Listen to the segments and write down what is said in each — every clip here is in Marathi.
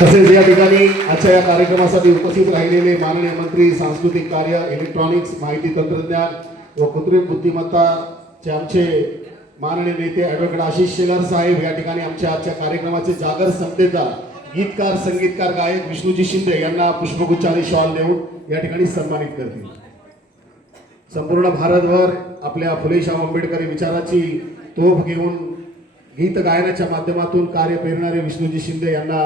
तसेच या ठिकाणी आजच्या या कार्यक्रमासाठी उपस्थित राहिलेले माननीय मंत्री सांस्कृतिक कार्य, इलेक्ट्रॉनिक्स, माहिती तंत्रज्ञान व कृत्रिम बुद्धिमत्ताचे आमचे माननीय नेते ॲडव्होकेट आशिष शेलार साहेब या ठिकाणी आमच्या आजच्या कार्यक्रमाचे जागर समतेदार गीतकार, संगीतकार, गायक विष्णूजी शिंदे यांना पुष्पगुच्छ आणि शॉल देऊन या ठिकाणी सन्मानित करतील। संपूर्ण भारतभर आपल्या फुले शाहू आंबेडकरी विचाराची तोफ घेऊन गीत गायनाच्या माध्यमातून कार्य पेरणारे विष्णूजी शिंदे यांना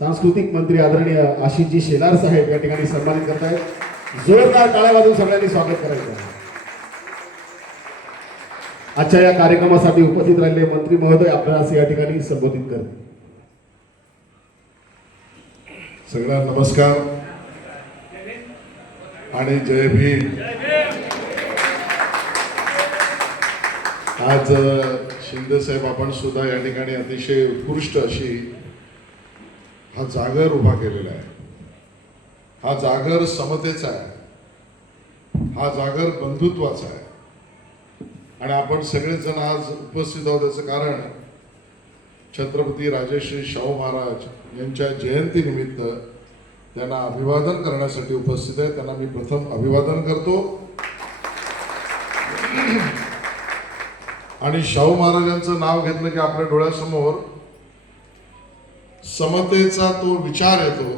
सांस्कृतिक मंत्री आदरणीय आशिषजी शेलार साहेब या ठिकाणी सन्मानित करत आहेत। जोरदार टाळ्या वाजवून सगळ्यांनी स्वागत करायचं आहे। आजच्या या कार्यक्रमासाठी उपस्थित राहिलेले मंत्री महोदय आपल्याला या ठिकाणी संबोधित करतील। सगळ्यांना नमस्कार आणि जय भीम। आज शिंदे साहेब आपण सुद्धा या ठिकाणी अतिशय उत्कृष्ट अशी हा जागर उभा केलेला आहे। हा जागर समतेचा आहे, हा जागर बंधुत्वाचा आहे आणि आपण सगळेच जण आज उपस्थित आहोत याचं कारण छत्रपती राजश्री शाहू महाराज यांच्या जयंतीनिमित्त त्यांना अभिवादन करण्यासाठी उपस्थित आहे। त्यांना मी प्रथम अभिवादन करतो आणि शाहू महाराजांचं नाव घेतलं की आपल्या डोळ्यासमोर समतेचा तो विचार येतो,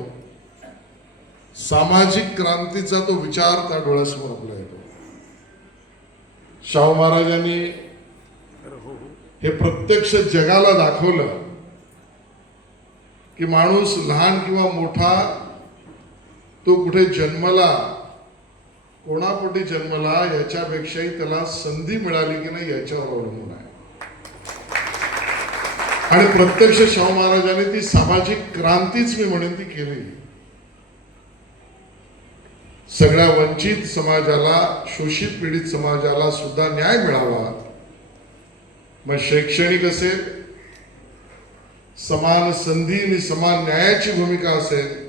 सामाजिक क्रांतीचा तो विचार त्या डोळ्यासमोर आपला येतो। शाहू महाराजांनी हे प्रत्यक्ष जगाला दाखवलं की माणूस लहान किंवा मोठा तो कुठे जन्मला, कोणापोटी जन्मला याच्यापेक्षाही त्याला संधी मिळाली की नाही याच्यावर अवलंबून आहे। आणि प्रत्यक्ष शाहू महाराजांनी ती सामाजिक क्रांतीच मी म्हणेन ती केली। सगळ्या वंचित समाजाला, शोषित पीडित समाजाला सुद्धा न्याय मिळावा, मग शैक्षणिक असेल, समान संधी आणि समान न्यायाची भूमिका असेल,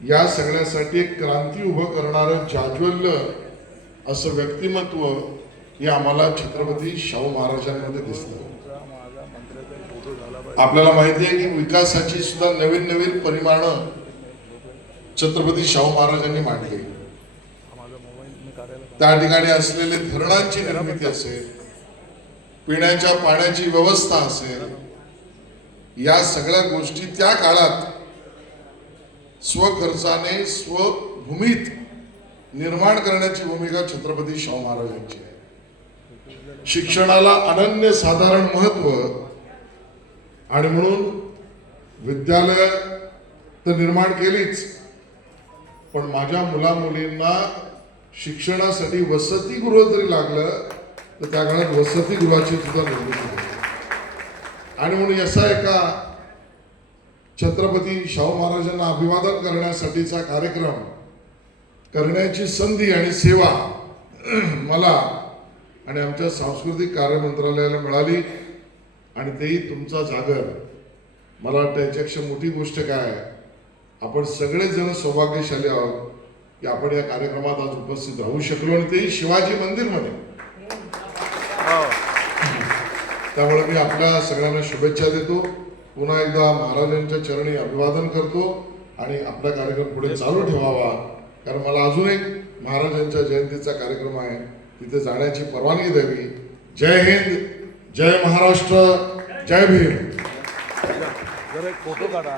या सगळ्यासाठी एक क्रांती उभं करणारं जाज्वल्य असं व्यक्तिमत्व हे आम्हाला छत्रपती शाहू महाराजांमध्ये दिसतं। आपल्याला माहिती आहे की विकासाची सुद्धा नवीन नवीन परिमाणं छत्रपती शाहू महाराजांनी मांडली। त्या ठिकाणी असलेले धरणांची निर्मिती असेल, पिण्याच्या पाण्याची व्यवस्था असेल, या सगळ्या गोष्टी त्या काळात स्वखर्चाने स्वभूमीत निर्माण करण्याची भूमिका छत्रपती शाहू महाराजांची आहे। शिक्षणाला अनन्यसाधारण महत्व आणि म्हणून विद्यालय तर निर्माण केलीच, पण माझ्या मुला मुलींना शिक्षणासाठी वसतिगृह जरी लागलं तर त्या काळात वसतिगृहाची सुद्धा निर्मिती झाली। आणि म्हणून असा एका छत्रपती शाहू महाराजांना अभिवादन करण्यासाठीचा कार्यक्रम करण्याची संधी आणि सेवा मला आणि आमच्या सांस्कृतिक कार्य मंत्रालयाला मिळाली आणि तेही तुमचा जागर। मला वाटतं याच्यापेक्षा मोठी गोष्ट काय, आपण सगळेच जण सौभाग्यशाली आहोत की आपण या कार्यक्रमात आज उपस्थित राहू शकलो आणि तेही शिवाजी मंदिरमध्ये। त्यामुळे मी आपल्या सगळ्यांना शुभेच्छा देतो, पुन्हा एकदा महाराजांच्या चरणी अभिवादन करतो आणि आपला कार्यक्रम पुढे चालू ठेवावा, कारण मला अजून एक महाराजांच्या जयंतीचा कार्यक्रम आहे, तिथे जाण्याची परवानगी द्यावी। जय हिंद, जय महाराष्ट्र, जय भीम। जरा एक फोटो काढा।